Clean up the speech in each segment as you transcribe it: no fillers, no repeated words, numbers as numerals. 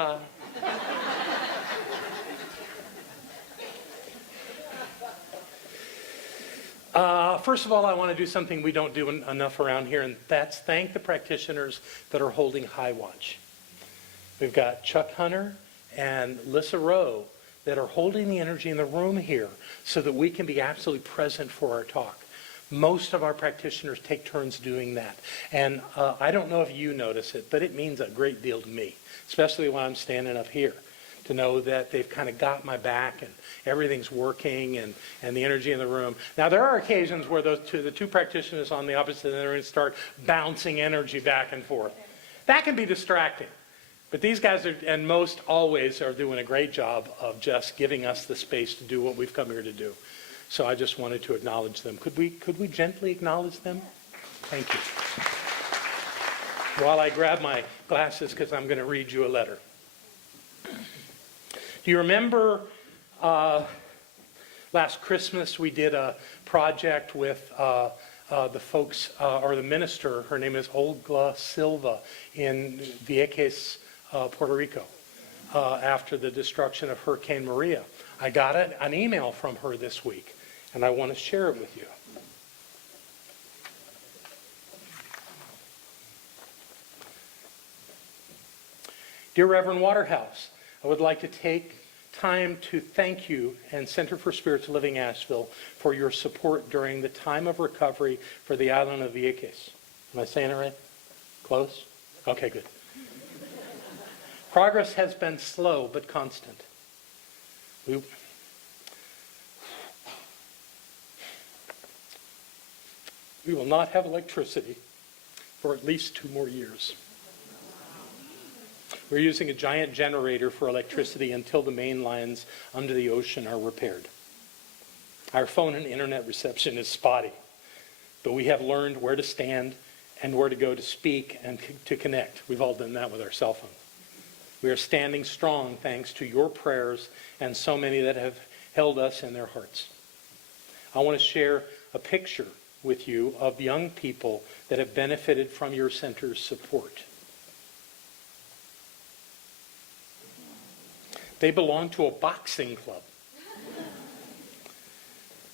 ha. First of all, I want to do something we don't do enough around here, and that's thank the practitioners that are holding High Watch. We've got Chuck Hunter and Lissa Rowe that are holding the energy in the room here so that we can be absolutely present for our talk. Most of our practitioners take turns doing that. And I don't know if you notice it, but it means a great deal to me, especially when I'm standing up here, to know that they've kind of got my back and everything's working and the energy in the room. Now, there are occasions where the two practitioners on the opposite end of the room start bouncing energy back and forth. That can be distracting. But these guys are, and most always, are doing a great job of just giving us the space to do what we've come here to do. So I just wanted to acknowledge them. Could we gently acknowledge them? Thank you. While I grab my glasses, because I'm going to read you a letter. Do you remember last Christmas we did a project with the folks, or the minister, her name is Olga Silva, in Vieques, Puerto Rico, after the destruction of Hurricane Maria. I got an email from her this week, and I want to share it with you. Dear Reverend Waterhouse, I would like to take time to thank you and Center for Spiritual Living Asheville for your support during the time of recovery for the island of Vieques. Am I saying it right? Close? Okay, good. Progress has been slow but constant. We will not have electricity for at least 2 more years. We're using a giant generator for electricity until the main lines under the ocean are repaired. Our phone and internet reception is spotty, but we have learned where to stand and where to go to speak and to connect. We've all done that with our cell phone. We are standing strong thanks to your prayers and so many that have held us in their hearts. I want to share a picture with you of young people that have benefited from your center's support. They belong to a boxing club.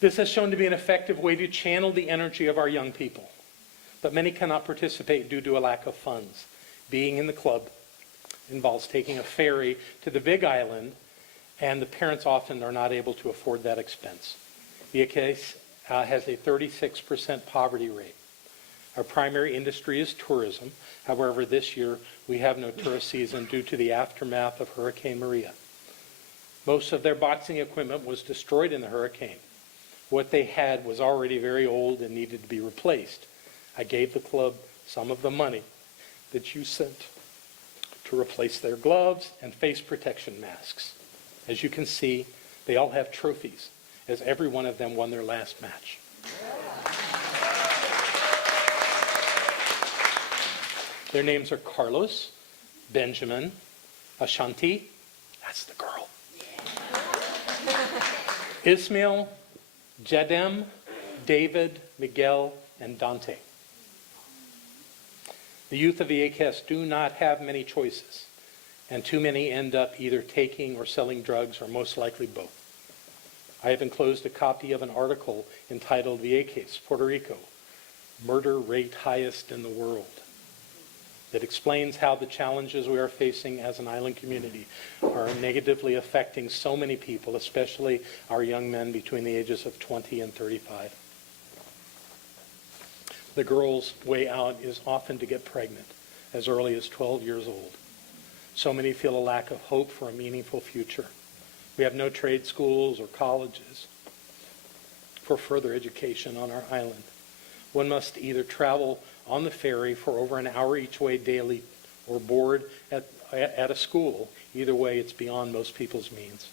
This has shown to be an effective way to channel the energy of our young people, but many cannot participate due to a lack of funds. Being in the club involves taking a ferry to the Big Island, and the parents often are not able to afford that expense. Vieques has a 36% poverty rate. Our primary industry is tourism. However, this year we have no tourist season due to the aftermath of Hurricane Maria. Most of their boxing equipment was destroyed in the hurricane. What they had was already very old and needed to be replaced. I gave the club some of the money that you sent to replace their gloves and face protection masks. As you can see, they all have trophies, as every one of them won their last match. Their names are Carlos, Benjamin, Ashanti, that's the girl, Ismail, Jedem, David, Miguel, and Dante. The youth of Vieques do not have many choices, and too many end up either taking or selling drugs, or most likely both. I have enclosed a copy of an article entitled Vieques, Puerto Rico, Murder Rate Highest in the World, that explains how the challenges we are facing as an island community are negatively affecting so many people, especially our young men between the ages of 20 and 35. The girl's way out is often to get pregnant as early as 12 years old. So many feel a lack of hope for a meaningful future. We have no trade schools or colleges for further education on our island. One must either travel on the ferry for over an hour each way daily or board at a school. Either way, it's beyond most people's means.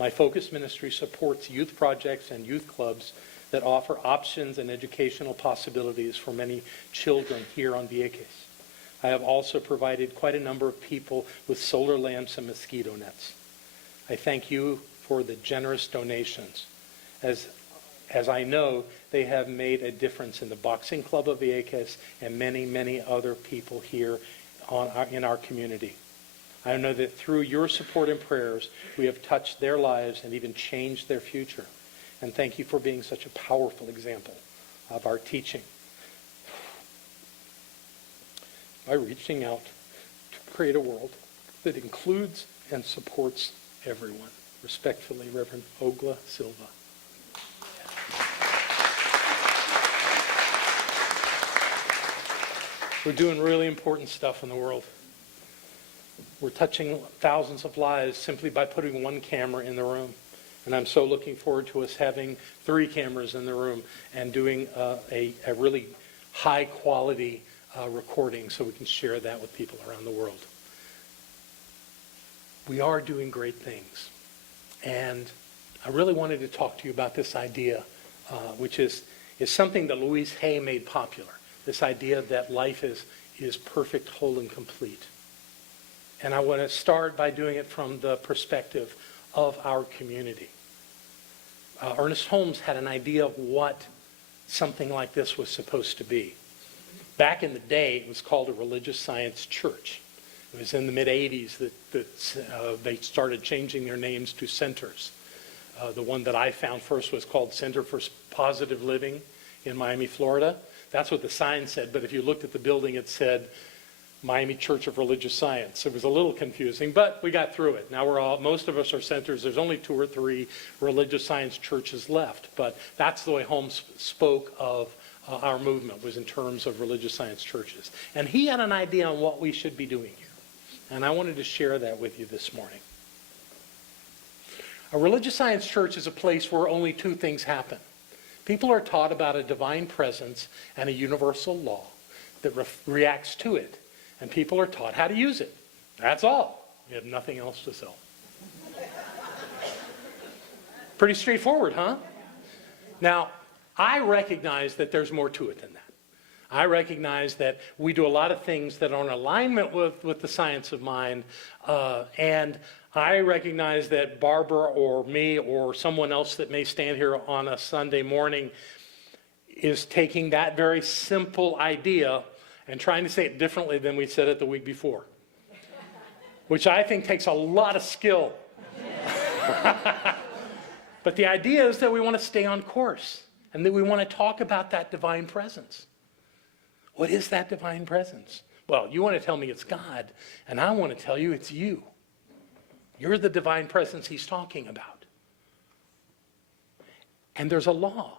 My focus ministry supports youth projects and youth clubs that offer options and educational possibilities for many children here on Vieques. I have also provided quite a number of people with solar lamps and mosquito nets. I thank you for the generous donations, as I know they have made a difference in the Boxing Club of Vieques and many, many other people here in our community. I know that through your support and prayers, we have touched their lives and even changed their future. And thank you for being such a powerful example of our teaching. By reaching out to create a world that includes and supports everyone. Respectfully, Reverend Ogla Silva. We're doing really important stuff in the world. We're touching thousands of lives simply by putting one camera in the room. And I'm so looking forward to us having 3 cameras in the room and doing a really high quality recording so we can share that with people around the world. We are doing great things. And I really wanted to talk to you about this idea, which is something that Louise Hay made popular. This idea that life is perfect, whole, and complete. And I want to start by doing it from the perspective of our community. Ernest Holmes had an idea of what something like this was supposed to be. Back in the day, it was called a religious science church. It was in the mid-'80s that they started changing their names to centers. The one that I found first was called Center for Positive Living in Miami, Florida. That's what the sign said, but if you looked at the building, it said Miami Church of Religious Science. It was a little confusing, but we got through it. Now most of us are centers. There's only 2 or 3 religious science churches left, but that's the way Holmes spoke of our movement, was in terms of religious science churches. And he had an idea on what we should be doing here. And I wanted to share that with you this morning. A religious science church is a place where only 2 things happen. People are taught about a divine presence and a universal law that reacts to it. And people are taught how to use it. That's all. We have nothing else to sell. Pretty straightforward, huh? Now, I recognize that there's more to it than that. I recognize that we do a lot of things that are in alignment with the science of mind, and I recognize that Barbara or me or someone else that may stand here on a Sunday morning is taking that very simple idea and trying to say it differently than we said it the week before, which I think takes a lot of skill. But the idea is that we want to stay on course and that we want to talk about that divine presence. What is that divine presence? Well, you want to tell me it's God, and I want to tell you it's you. You're the divine presence he's talking about. And there's a law.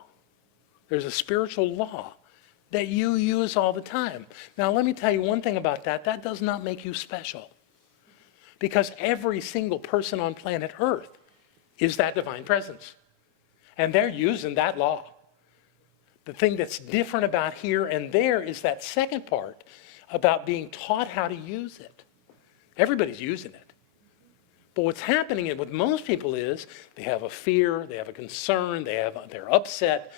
There's a spiritual law that you use all the time. Now, let me tell you one thing about that. That does not make you special. Because every single person on planet Earth is that divine presence. And they're using that law. The thing that's different about here and there is that second part about being taught how to use it. Everybody's using it. But what's happening with most people is they have a fear, they have a concern, they're upset,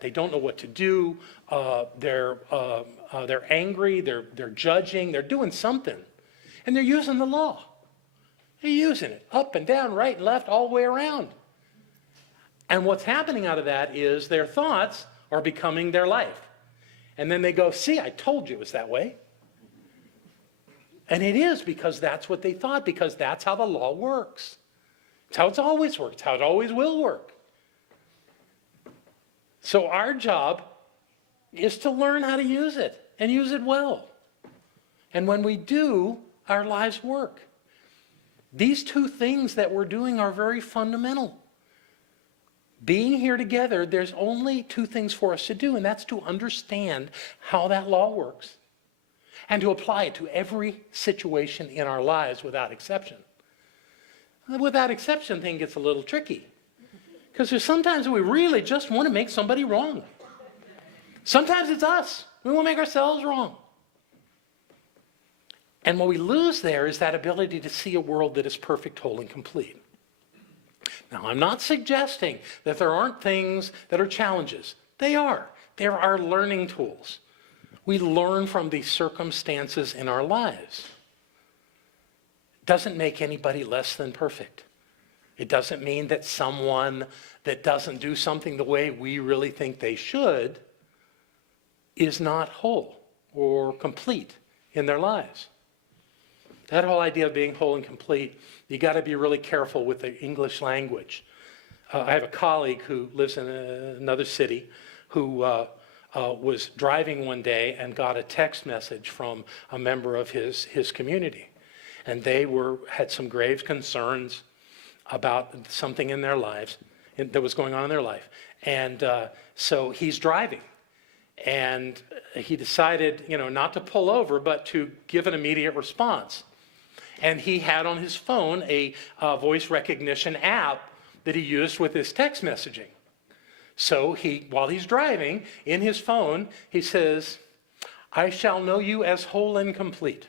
they don't know what to do, they're angry, they're judging, they're doing something. And they're using the law. They're using it up and down, right and left, all the way around. And what's happening out of that is their thoughts are becoming their life. And then they go, see, I told you it was that way. And it is because that's what they thought, because that's how the law works. It's how it's always worked. It's how it always will work. So our job is to learn how to use it and use it well. And when we do, our lives work. These 2 things that we're doing are very fundamental. Being here together, there's only 2 things for us to do, and that's to understand how that law works and to apply it to every situation in our lives without exception. The without exception thing gets a little tricky because there's sometimes we really just want to make somebody wrong. Sometimes it's us. We want to make ourselves wrong. And what we lose there is that ability to see a world that is perfect, whole, and complete. Now, I'm not suggesting that there aren't things that are challenges. They are. There are learning tools. We learn from these circumstances in our lives. It doesn't make anybody less than perfect. It doesn't mean that someone that doesn't do something the way we really think they should is not whole or complete in their lives. That whole idea of being whole and complete, you got to be really careful with the English language. I have a colleague who lives in another city who was driving one day and got a text message from a member of his community. And they had some grave concerns about something in their lives, that was going on in their life. And so he's driving. And he decided, not to pull over, but to give an immediate response. And he had on his phone a voice recognition app that he used with his text messaging. So while he's driving, in his phone, he says, "I shall know you as whole and complete."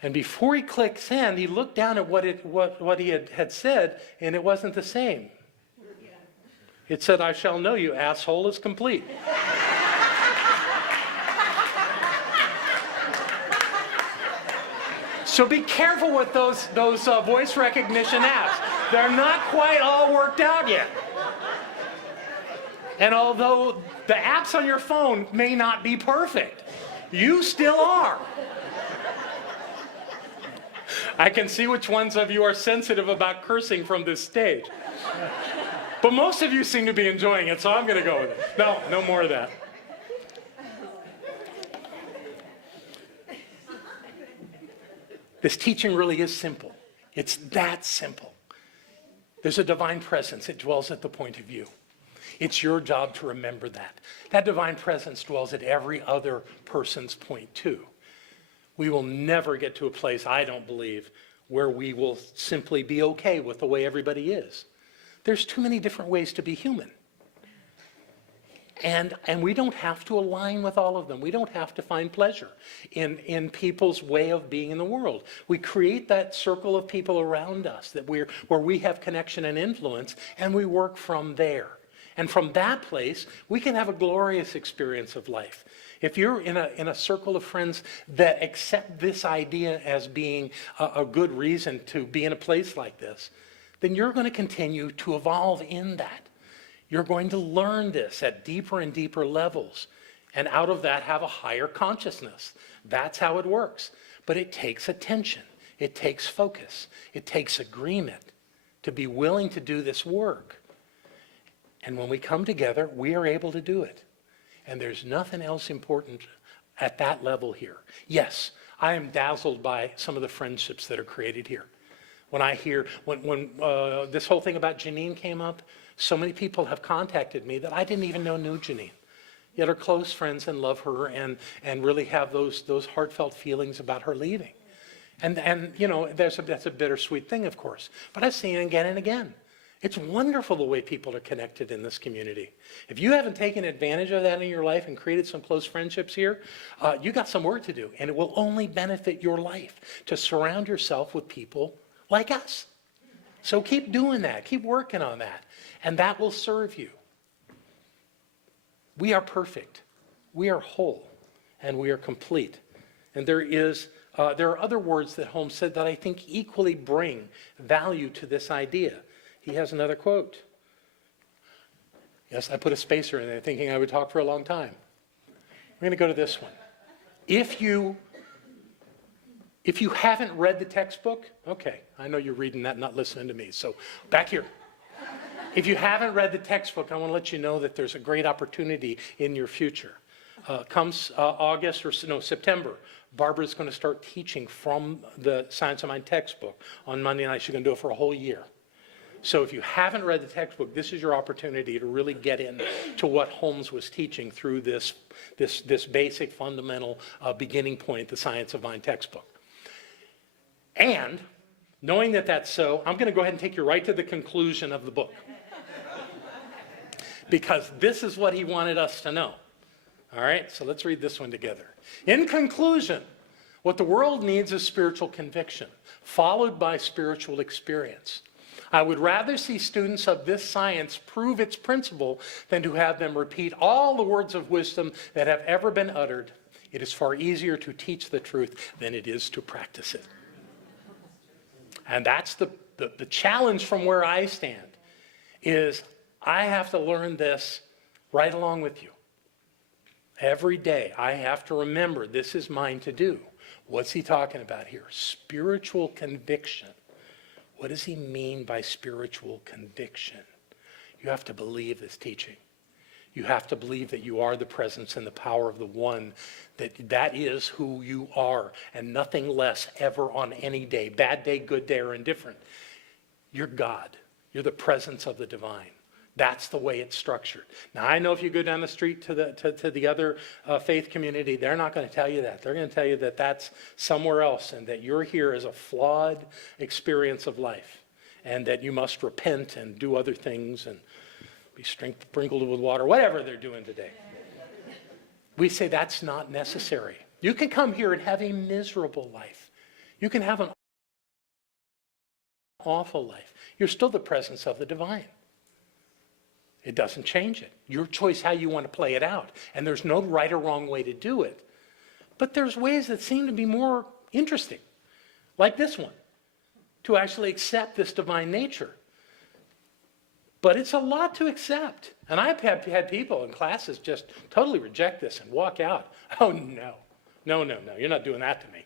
And before he clicked send, he looked down at what he had said, and it wasn't the same. It said, "I shall know you as whole as complete." So be careful with those voice recognition apps. They're not quite all worked out yet. And although the apps on your phone may not be perfect, you still are. I can see which ones of you are sensitive about cursing from this stage. But most of you seem to be enjoying it, so I'm going to go with it. No more of that. This teaching really is simple. It's that simple. There's a divine presence. It dwells at the point of view. It's your job to remember that. That divine presence dwells at every other person's point too. We will never get to a place, I don't believe, where we will simply be okay with the way everybody is. There's too many different ways to be human. And we don't have to align with all of them. We don't have to find pleasure in people's way of being in the world. We create that circle of people around us where we have connection and influence, and we work from there. And from that place, we can have a glorious experience of life. If you're in a circle of friends that accept this idea as being a good reason to be in a place like this, then you're going to continue to evolve in that. You're going to learn this at deeper and deeper levels, and out of that have a higher consciousness. That's how it works. But it takes attention. It takes focus. It takes agreement to be willing to do this work. And when we come together, we are able to do it. And there's nothing else important at that level here. Yes, I am dazzled by some of the friendships that are created here. When I hear, when this whole thing about Janine came up, so many people have contacted me that I didn't even know knew Janine, yet are close friends and love her and really have those heartfelt feelings about her leaving. And that's a bittersweet thing, of course. But I've seen it again and again. It's wonderful the way people are connected in this community. If you haven't taken advantage of that in your life and created some close friendships here, you got some work to do. And it will only benefit your life to surround yourself with people like us. So keep doing that. Keep working on that. And that will serve you. We are perfect. We are whole. And we are complete. And there are other words that Holmes said that I think equally bring value to this idea. He has another quote. Yes, I put a spacer in there thinking I would talk for a long time. We're going to go to this one. If you haven't read the textbook, okay, I know you're reading that, not listening to me. So back here. If you haven't read the textbook, I want to let you know that there's a great opportunity in your future. Comes September, Barbara's going to start teaching from the Science of Mind textbook on Monday night. She's going to do it for a whole year. So if you haven't read the textbook, this is your opportunity to really get into what Holmes was teaching through this basic fundamental beginning point, the Science of Mind textbook. And knowing that that's so, I'm going to go ahead and take you right to the conclusion of the book. Because this is what he wanted us to know. All right, so let's read this one together. In conclusion, what the world needs is spiritual conviction, followed by spiritual experience. I would rather see students of this science prove its principle than to have them repeat all the words of wisdom that have ever been uttered. It is far easier to teach the truth than it is to practice it. And that's the challenge from where I stand, is I have to learn this right along with you. Every day I have to remember this is mine to do. What's he talking about here? Spiritual conviction. What does he mean by spiritual conviction? You have to believe this teaching. You have to believe that you are the presence and the power of the one, that is who you are, and nothing less ever on any day, bad day, good day, or indifferent. You're God. You're the presence of the divine. That's the way it's structured. Now, I know if you go down the street to the other faith community, they're not going to tell you that. They're going to tell you that that's somewhere else, and that you're here as a flawed experience of life, and that you must repent and do other things and be sprinkled with water, whatever they're doing today. We say that's not necessary. You can come here and have a miserable life. You can have an awful life. You're still the presence of the divine. It doesn't change it. Your choice how you want to play it out. And there's no right or wrong way to do it. But there's ways that seem to be more interesting, like this one, to actually accept this divine nature. But it's a lot to accept. And I've had people in classes just totally reject this and walk out. Oh, no. No, you're not doing that to me.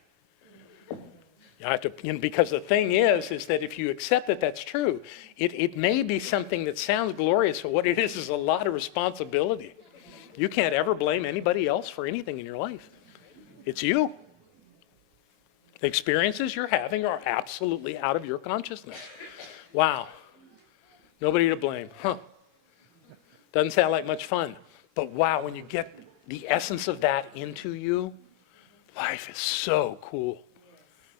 You have to, because the thing is that if you accept that that's true, it may be something that sounds glorious, but what it is a lot of responsibility. You can't ever blame anybody else for anything in your life. It's you. The experiences you're having are absolutely out of your consciousness. Wow. Nobody to blame. Doesn't sound like much fun. But wow, when you get the essence of that into you, life is so cool.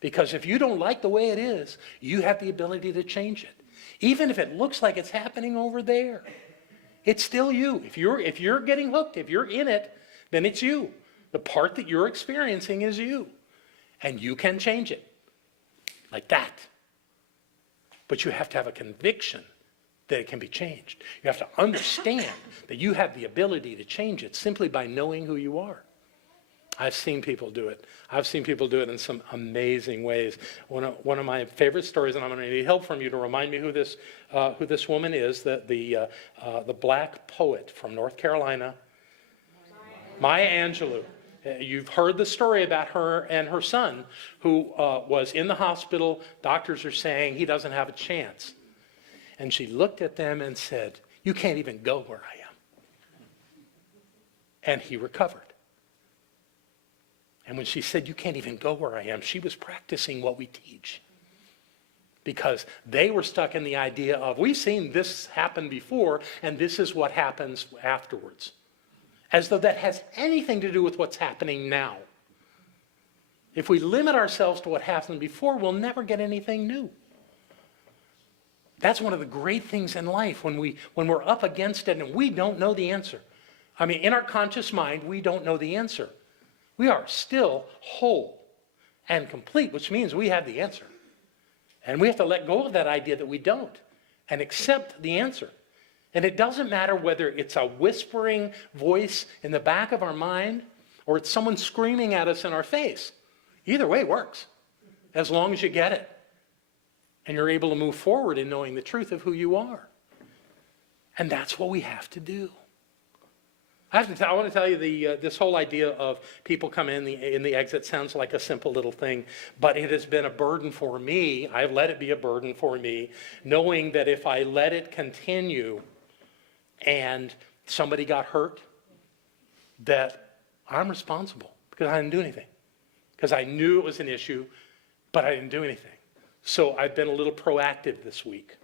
Because if you don't like the way it is, you have the ability to change it. Even if it looks like it's happening over there, it's still you. If you're getting hooked, if you're in it, then it's you. The part that you're experiencing is you. And you can change it. Like that. But you have to have a conviction that it can be changed. You have to understand that you have the ability to change it simply by knowing who you are. I've seen people do it. I've seen people do it in some amazing ways. One of my favorite stories, and I'm going to need help from you to remind me who this woman is, the black poet from North Carolina, Maya Angelou. You've heard the story about her and her son, who was in the hospital. Doctors are saying he doesn't have a chance. And she looked at them and said, "You can't even go where I am." And he recovered. And when she said, "You can't even go where I am," she was practicing what we teach. Because they were stuck in the idea of, we've seen this happen before, and this is what happens afterwards. As though that has anything to do with what's happening now. If we limit ourselves to what happened before, we'll never get anything new. That's one of the great things in life when we're up against it and we don't know the answer. I mean, in our conscious mind, we don't know the answer. We are still whole and complete, which means we have the answer. And we have to let go of that idea that we don't and accept the answer. And it doesn't matter whether it's a whispering voice in the back of our mind or it's someone screaming at us in our face. Either way works, as long as you get it. And you're able to move forward in knowing the truth of who you are. And that's what we have to do. I want to tell you this whole idea of people come in the exit sounds like a simple little thing, but it has been a burden for me. I've let it be a burden for me, knowing that if I let it continue and somebody got hurt, that I'm responsible because I didn't do anything. Because I knew it was an issue, but I didn't do anything. So I've been a little proactive this week.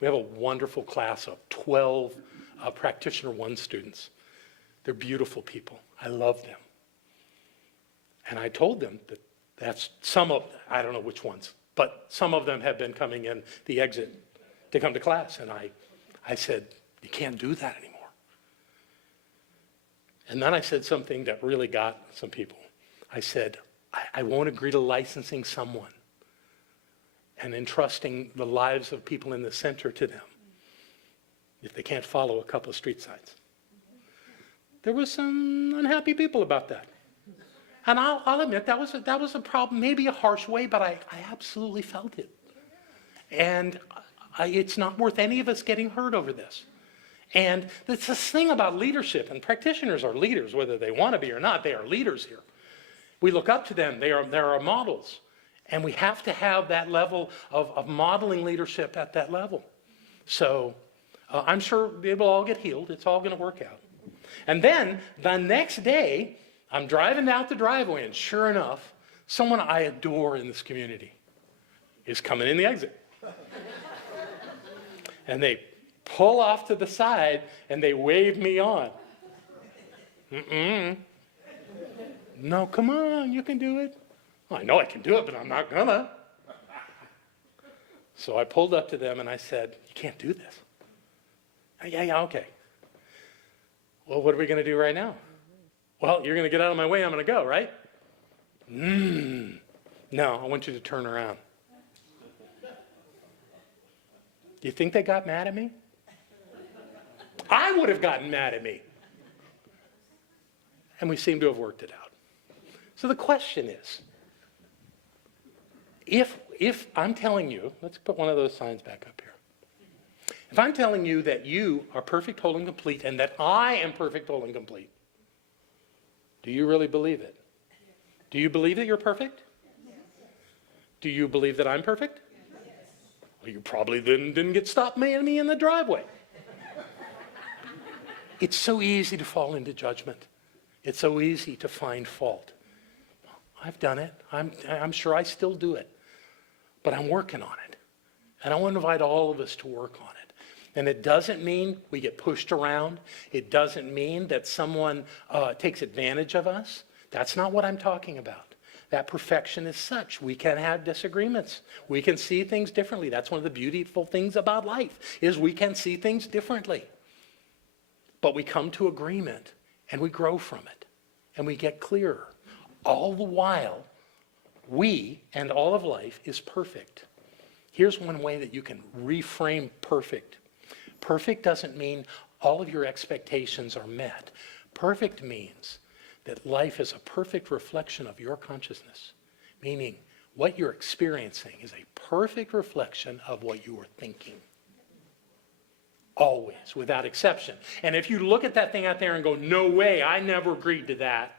We have a wonderful class of 12 Practitioner 1 students. They're beautiful people. I love them. And I told them that that's some of, I don't know which ones, but some of them have been coming in the exit to come to class. And I said, you can't do that anymore. And then I said something that really got some people. I said, I won't agree to licensing someone and entrusting the lives of people in the center to them if they can't follow a couple of street signs. There was some unhappy people about that. And I'll admit that was a problem, maybe a harsh way, but I absolutely felt it. And it's not worth any of us getting hurt over this. And it's this thing about leadership, and practitioners are leaders, whether they want to be or not, they are leaders here. We look up to them. They're our models. And we have to have that level of modeling leadership at that level. So I'm sure it will all get healed. It's all going to work out. And then the next day, I'm driving out the driveway, and sure enough, someone I adore in this community is coming in the exit. And they pull off to the side, and they wave me on. No, come on, you can do it. I know I can do it, but I'm not gonna. So I pulled up to them and I said, you can't do this. Yeah, okay. Well, what are we gonna do right now? Well, you're gonna get out of my way, I'm gonna go, right? No, I want you to turn around. Do you think they got mad at me? I would have gotten mad at me. And we seem to have worked it out. So the question is, if I'm telling you, let's put one of those signs back up here. If I'm telling you that you are perfect, whole, and complete, and that I am perfect, whole, and complete, do you really believe it? Do you believe that you're perfect? Do you believe that I'm perfect? Well, you probably didn't get stopped me in the driveway. It's so easy to fall into judgment. It's so easy to find fault. I've done it. I'm sure I still do it. But I'm working on it. And I want to invite all of us to work on it. And it doesn't mean we get pushed around. It doesn't mean that someone takes advantage of us. That's not what I'm talking about. That perfection is such. We can have disagreements. We can see things differently. That's one of the beautiful things about life, is we can see things differently. But we come to agreement, and we grow from it, and we get clearer. All the while, we and all of life is perfect. Here's one way that you can reframe perfect. Perfect doesn't mean all of your expectations are met. Perfect means that life is a perfect reflection of your consciousness, meaning what you're experiencing is a perfect reflection of what you were thinking. Always, without exception. And if you look at that thing out there and go, no way, I never agreed to that.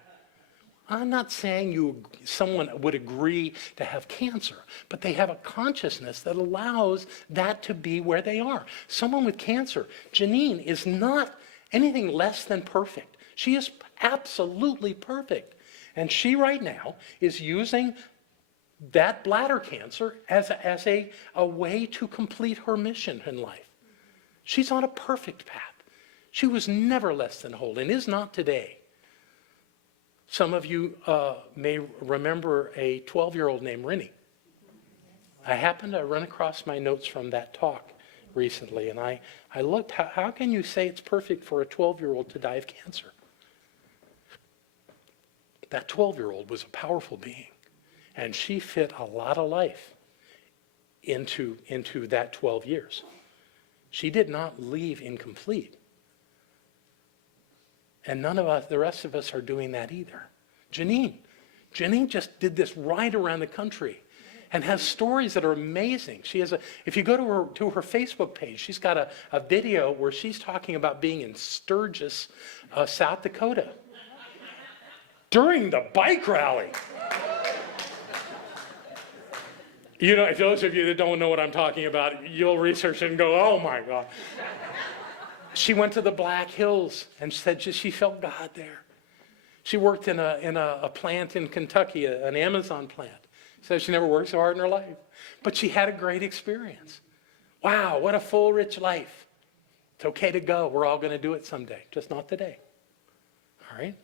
I'm not saying someone would agree to have cancer, but they have a consciousness that allows that to be where they are. Someone with cancer, Janine, is not anything less than perfect. She is absolutely perfect. And she right now is using that bladder cancer as a way to complete her mission in life. She's on a perfect path. She was never less than whole and is not today. Some of you may remember a 12-year-old named Rennie. I happened to run across my notes from that talk recently, and I looked, how can you say it's perfect for a 12-year-old to die of cancer? That 12-year-old was a powerful being, and she fit a lot of life into that 12 years. She did not leave incomplete. And none of us, the rest of us, are doing that either. Janine just did this right around the country and has stories that are amazing. She has if you go to her Facebook page, she's got a video where she's talking about being in Sturgis, South Dakota, during the bike rally. You know, if those of you that don't know what I'm talking about, you'll research it and go, oh my God. She went to the Black Hills and said she felt God there. She worked in a plant in Kentucky, an Amazon plant. Said she never worked so hard in her life. But she had a great experience. Wow, what a full, rich life. It's okay to go. We're all going to do it someday, just not today. All right?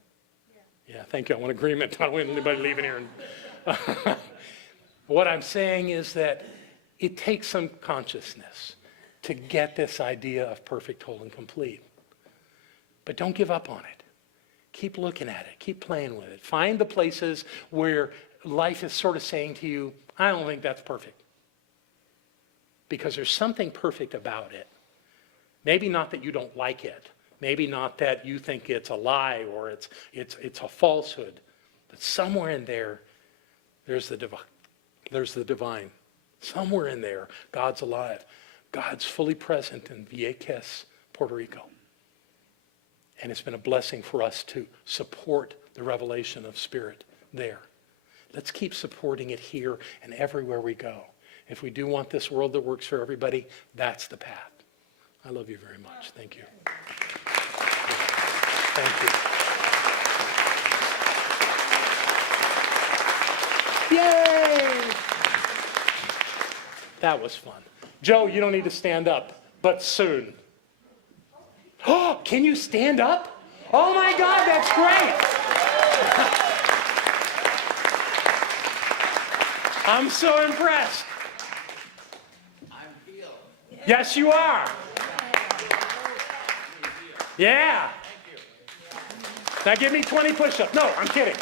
Yeah, thank you. I want agreement. I don't want anybody leaving here. What I'm saying is that it takes some consciousness to get this idea of perfect, whole, and complete. But don't give up on it. Keep looking at it. Keep playing with it. Find the places where life is sort of saying to you, I don't think that's perfect. Because there's something perfect about it. Maybe not that you don't like it. Maybe not that you think it's a lie or it's a falsehood. But somewhere in there, there's the divine. There's the divine. Somewhere in there, God's alive. God's fully present in Vieques, Puerto Rico. And it's been a blessing for us to support the revelation of Spirit there. Let's keep supporting it here and everywhere we go. If we do want this world that works for everybody, that's the path. I love you very much. Thank you. Thank you. Yay! That was fun. Joe, you don't need to stand up, but soon. Oh, can you stand up? Oh my God, that's great! I'm so impressed. I'm healed. Yes, you are. Yeah. Now give me 20 push-ups. No, I'm kidding.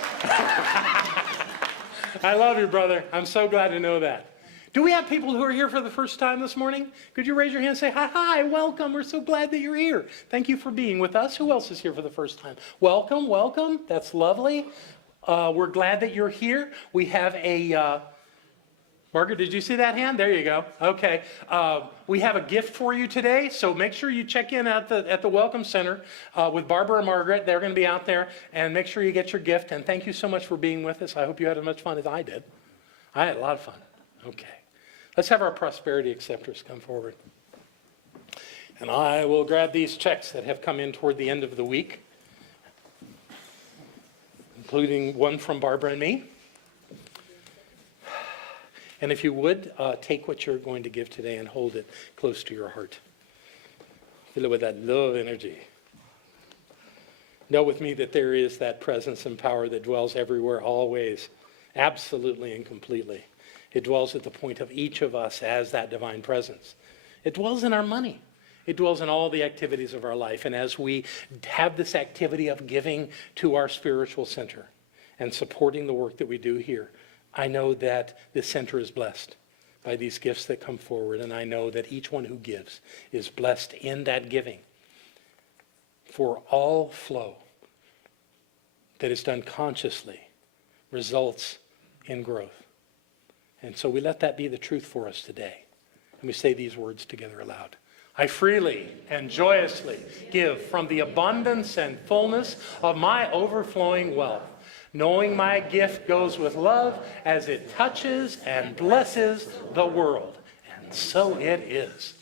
I love you, brother. I'm so glad to know that. Do we have people who are here for the first time this morning? Could you raise your hand and say, hi, welcome. We're so glad that you're here. Thank you for being with us. Who else is here for the first time? Welcome, welcome. That's lovely. We're glad that you're here. We have a... Margaret, did you see that hand? There you go. Okay. We have a gift for you today, so make sure you check in at the Welcome Center with Barbara and Margaret. They're going to be out there, and make sure you get your gift. And thank you so much for being with us. I hope you had as much fun as I did. I had a lot of fun. Okay. Let's have our prosperity acceptors come forward. And I will grab these checks that have come in toward the end of the week, including one from Barbara and me. And if you would, take what you're going to give today and hold it close to your heart. Fill it with that love energy. Know with me that there is that presence and power that dwells everywhere, always, absolutely and completely. It dwells at the point of each of us as that divine presence. It dwells in our money. It dwells in all the activities of our life. And as we have this activity of giving to our spiritual center and supporting the work that we do here, I know that this center is blessed by these gifts that come forward, and I know that each one who gives is blessed in that giving. For all flow that is done consciously results in growth. And so we let that be the truth for us today. And we say these words together aloud. I freely and joyously give from the abundance and fullness of my overflowing wealth, knowing my gift goes with love as it touches and blesses the world. And so it is.